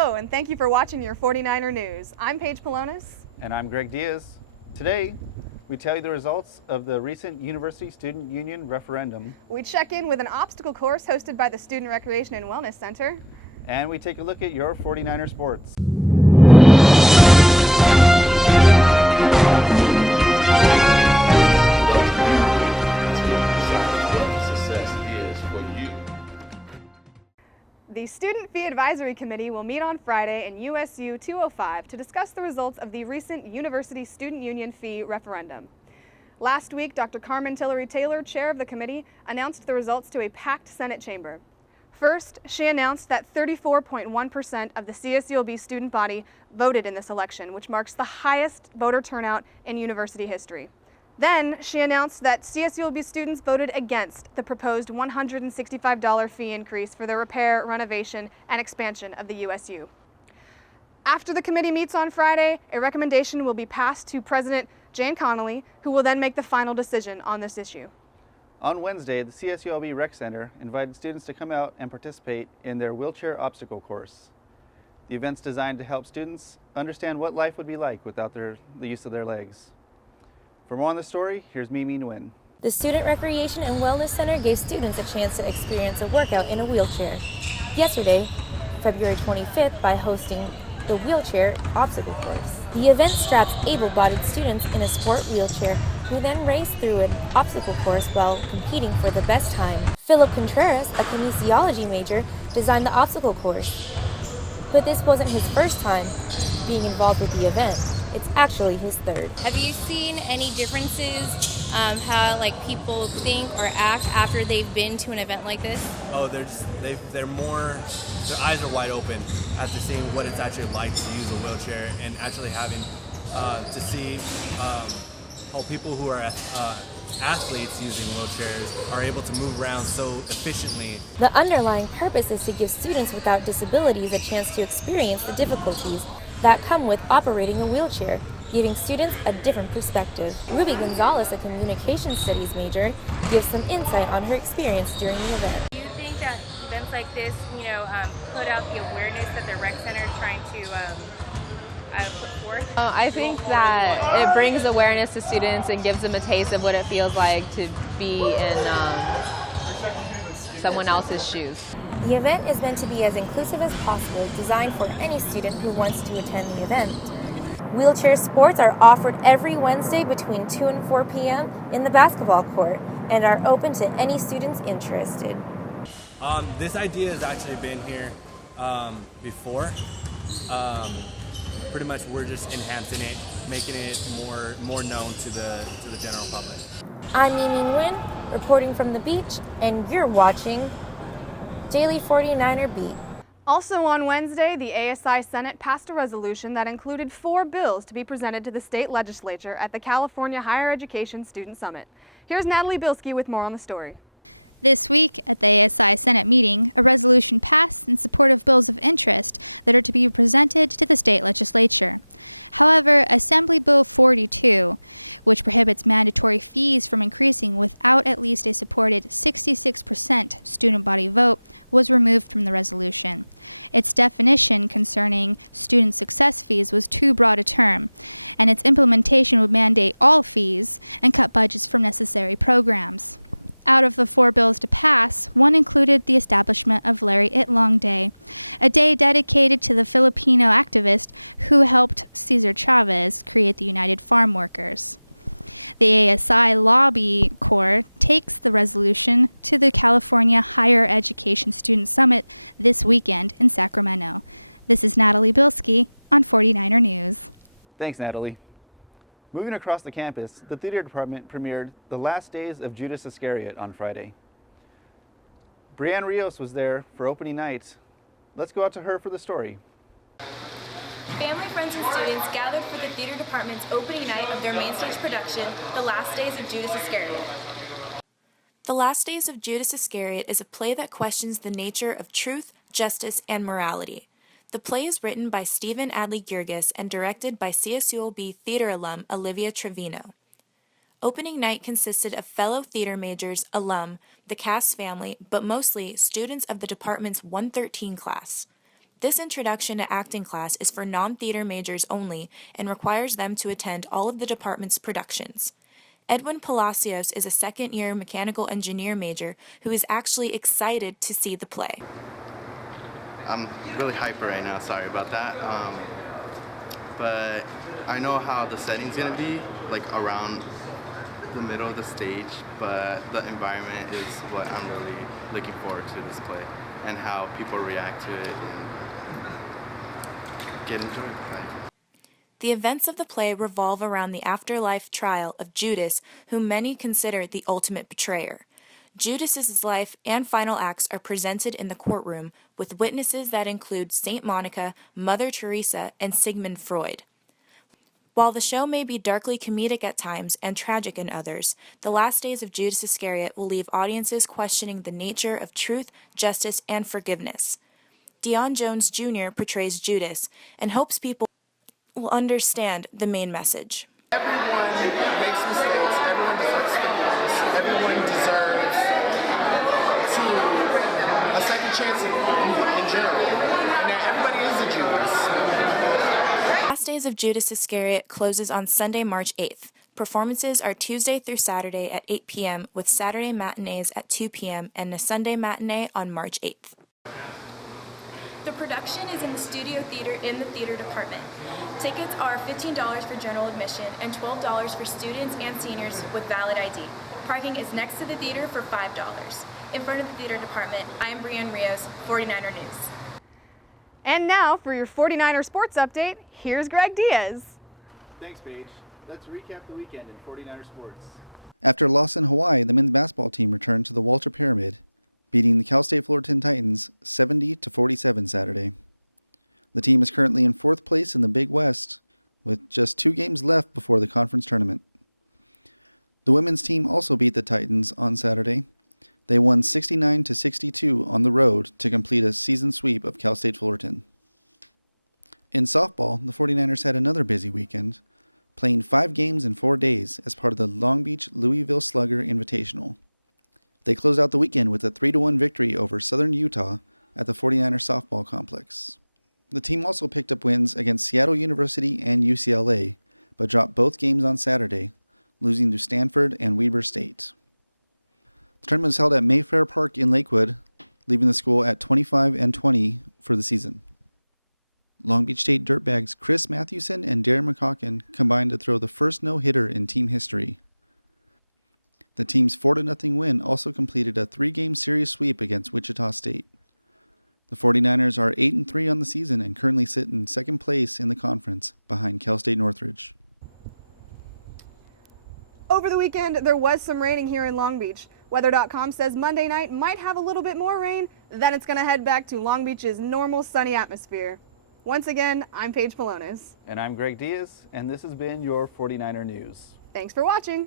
Hello, and thank you for watching your 49er News. I'm Paige Polonis. And I'm Greg Diaz. Today, we tell you the results of the recent University Student Union referendum. We check in with an obstacle course hosted by the Student Recreation and Wellness Center. And we take a look at your 49er sports. The Student Fee Advisory Committee will meet on Friday in USU 205 to discuss the results of the recent University Student Union fee referendum. Last week, Dr. Carmen Tillery Taylor, chair of the committee, announced the results to a packed Senate chamber. First, she announced that 34.1% of the CSULB student body voted in this election, which marks the highest voter turnout in university history. Then, she announced that CSULB students voted against the proposed $165 fee increase for the repair, renovation, and expansion of the USU. After the committee meets on Friday, a recommendation will be passed to President Jane Connolly, who will then make the final decision on this issue. On Wednesday, the CSULB Rec Center invited students to come out and participate in their wheelchair obstacle course. The event's designed to help students understand what life would be like without the use of their legs. For more on the story, here's Mimi Nguyen. The Student Recreation and Wellness Center gave students a chance to experience a workout in a wheelchair yesterday, February 25th, by hosting the wheelchair obstacle course. The event straps able-bodied students in a sport wheelchair who then race through an obstacle course while competing for the best time. Philip Contreras, a kinesiology major, designed the obstacle course. But this wasn't his first time being involved with the event. It's actually his third. Have you seen any differences how people think or act after they've been to an event like this? Oh, they're more, their eyes are wide open after seeing what it's actually like to use a wheelchair and actually having to see how people who are athletes using wheelchairs are able to move around so efficiently. The underlying purpose is to give students without disabilities a chance to experience the difficulties that come with operating a wheelchair, giving students a different perspective. Ruby Gonzalez, a communication studies major, gives some insight on her experience during the event. Do you think that events like this, put out the awareness that the rec center is trying to put forth? I think that it brings awareness to students and gives them a taste of what it feels like to be in someone else's shoes. The event is meant to be as inclusive as possible, designed for any student who wants to attend the event. Wheelchair sports are offered every Wednesday between 2 and 4 p.m. in the basketball court and are open to any students interested. This idea has actually been here before. Pretty much we're just enhancing it, making it more known to the general public. I'm Mimi Nguyen, reporting from the beach, and you're watching Daily 49er Beat. Also on Wednesday, the ASI Senate passed a resolution that included 4 bills to be presented to the state legislature at the California Higher Education Student Summit. Here's Natalie Bilski with more on the story. This week, at the ASI Senate meeting, a resolution passed in support of bills of interest that are to be presented to the state legislature. However, Assembly Bill 42, which prohibits mandatory fees from increasing without at least a supported 66% student body vote, was removed from the resolution. Its definition concerning student success fees was too broad a term, and its implementation would mandate all fees and cut budgets from necessary programs. Out of the 4 bills to pass, one included the establishment of Larry Itlong Day, a day dedicated to the Filipino activist who helped Cesar Chavez create the United Farm Workers. The ASI Lobby Corps takes the resolution to the California Higher Education Student Summit this weekend in Sacramento. This is Natalie Bilski on 49er News. Thanks, Natalie. Moving across the campus, the theater department premiered The Last Days of Judas Iscariot on Friday. Brianne Rios was there for opening night. Let's go out to her for the story. Family, friends, and students gathered for the theater department's opening night of their main stage production, The Last Days of Judas Iscariot. The Last Days of Judas Iscariot is a play that questions the nature of truth, justice, and morality. The play is written by Stephen Adley Gurgis and directed by CSULB theater alum Olivia Trevino. Opening night consisted of fellow theater majors, alum, the cast family, but mostly students of the department's 113 class. This introduction to acting class is for non-theater majors only and requires them to attend all of the department's productions. Edwin Palacios is a second-year mechanical engineer major who is actually excited to see the play. I'm really hyper right now, sorry about that. But I know how the setting's gonna be, like around the middle of the stage, but the environment is what I'm really looking forward to this play and how people react to it and get enjoyed by it. The events of the play revolve around the afterlife trial of Judas, whom many consider the ultimate betrayer. Judas's life and final acts are presented in the courtroom with witnesses that include Saint Monica, Mother Teresa, and Sigmund Freud. While the show may be darkly comedic at times and tragic in others, The Last Days of Judas Iscariot will leave audiences questioning the nature of truth, justice, and forgiveness. Deion Jones Jr. portrays Judas and hopes people will understand the main message. Everyone makes mistakes. Everyone deserves forgiveness. Everyone deserves a second chance in general. And that everybody is a Judas. Last Days of Judas Iscariot closes on Sunday, March 8th. Performances are Tuesday through Saturday at 8 p.m. with Saturday matinees at 2 p.m. and a Sunday matinee on March 8th. The production is in the Studio Theater in the theater department. Tickets are $15 for general admission and $12 for students and seniors with valid ID. Parking is next to the theater for $5. In front of the theater department, I'm Brianne Rios, 49er News. And now for your 49er sports update, here's Greg Diaz. Thanks, Paige. Let's recap the weekend in 49er sports. After a loss in Hawaii, the men's basketball team returned to the Walter Pyramid, beating the Cal State Fullerton Titans 70-47 Saturday. The team is currently in 4th place in the Big West, with just 2 games left before the conference tournament. The women's team also beat the Titans on Saturday. They won 69-62 on the road to complete a season sweep of Cal State Fullerton. In softball, the 49ers had another busy weekend, playing 5 games in 4 days as part of the Long Beach Louisville Slugger Invitational. They closed out the weekend with a 3-1 victory over Southern Utah at the 49ers softball complex. The team also picked up wins against Seattle University and UCLA, but dropped both games on Saturday, losing to Stanford and Weber State. The tournament was held at Mayfair Park in Lakewood, leaving the school at 25-20 for the season. Long Beach State Dirtbags Chris Mathewson and Darren McCaughan combined to throw the first no-hitter in team history. The team's 4-0 win also completed a 3-game series sweep against Wichita State. The 49ers are 8-3 on the season and currently sit in 2nd place in the conference behind Cal State Northridge. Over the weekend, there was some raining here in Long Beach. Weather.com says Monday night might have a little bit more rain, then it's going to head back to Long Beach's normal sunny atmosphere. Once again, I'm Paige Polonis. And I'm Greg Diaz, and this has been your 49er News. Thanks for watching.